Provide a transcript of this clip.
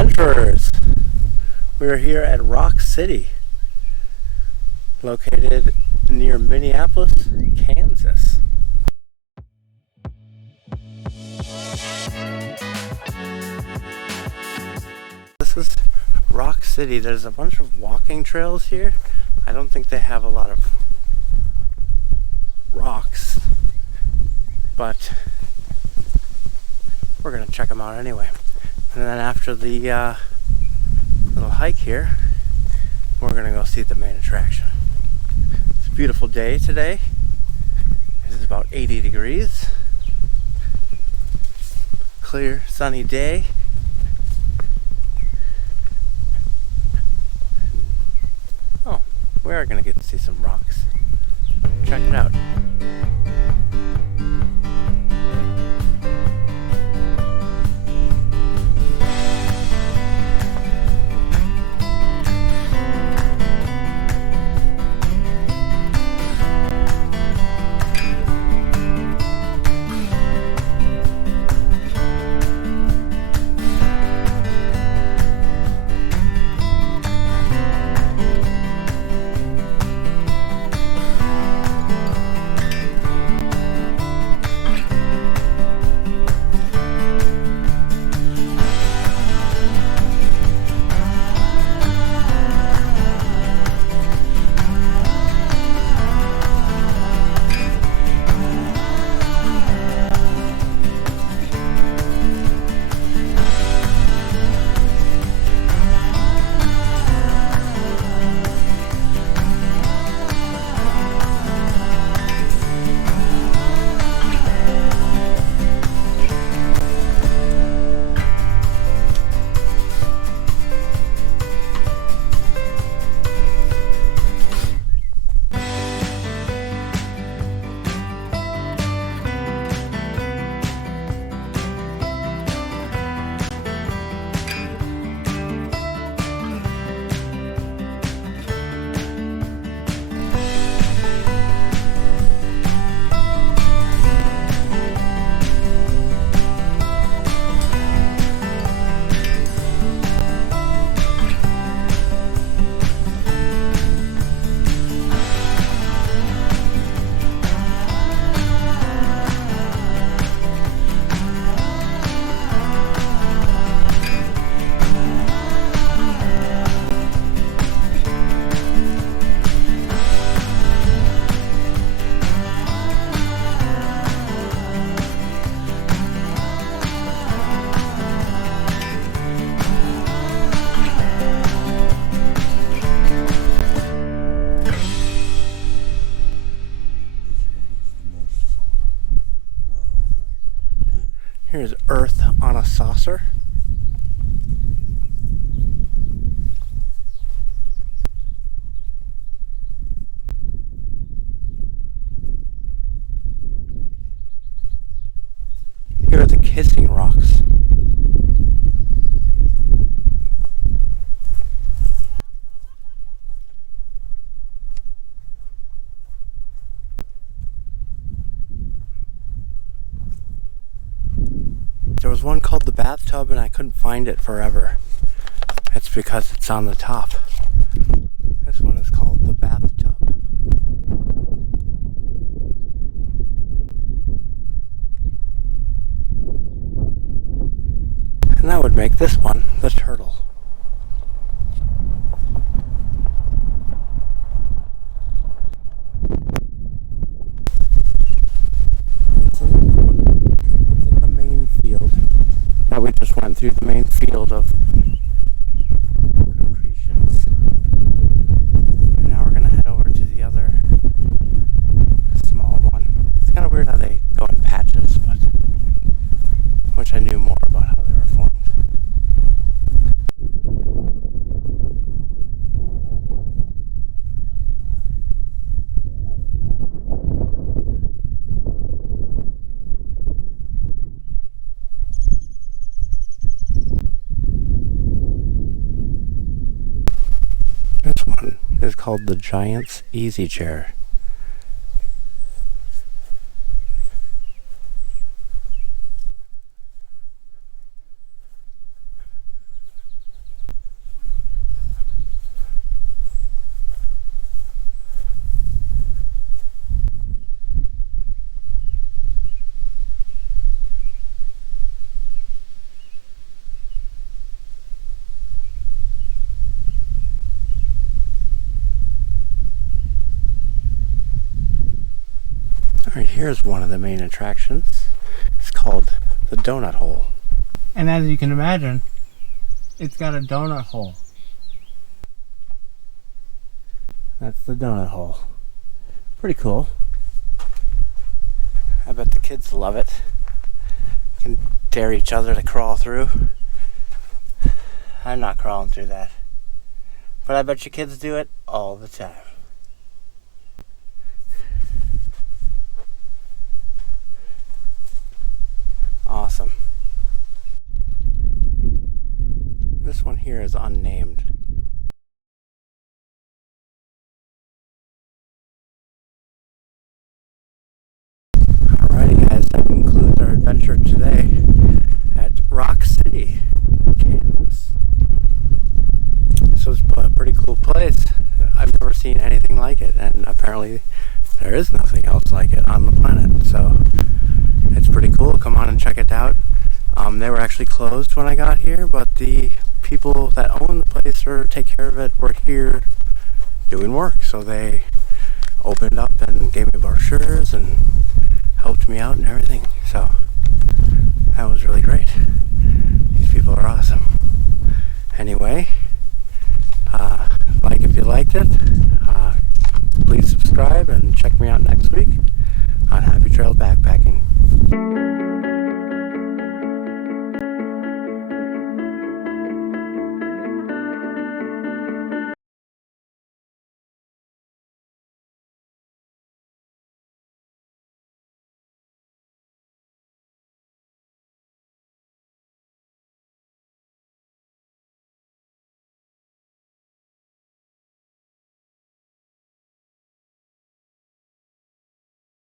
Adventurers! We are here at Rock City, located near Minneapolis, Kansas. This is Rock City. There's a bunch of walking trails here. I don't think they have a lot of rocks, but we're gonna check them out anyway. And then after the little hike here, we're gonna go see the main attraction. It's a beautiful day today. It is about 80 degrees. Clear, sunny day. Oh, we are gonna get to see some rocks. Check it out. Here's Earth on a saucer. Here are the kissing rocks. There was one called the bathtub and I couldn't find it forever. It's because it's on the top. This one is called the bathtub. And that would make this one the turtle. Now we just went through the main field of concretions. And now we're gonna head over to the other small one. It's kind of weird how they go in patches, but I wish I knew more about how they were formed. This one is called the Giant's Easy Chair. Alright, here's one of the main attractions. It's called the Donut Hole. And as you can imagine, it's got a donut hole. That's the donut hole. Pretty cool. I bet the kids love it. Can dare each other to crawl through. I'm not crawling through that. But I bet you kids do it all the time. Awesome. This one here is unnamed. Alrighty guys, that concludes our adventure today at Rock City, Kansas. So it's a pretty cool place. I've never seen anything like it, and apparently there is nothing else like it on the planet. So it's pretty cool. Come on and check it out. They were actually closed when I got here, but the people that own the place or take care of it were here doing work. So they opened up and gave me brochures and helped me out and everything. So that was really great. These people are awesome. Anyway, like if you liked it. Please subscribe and check me out next week.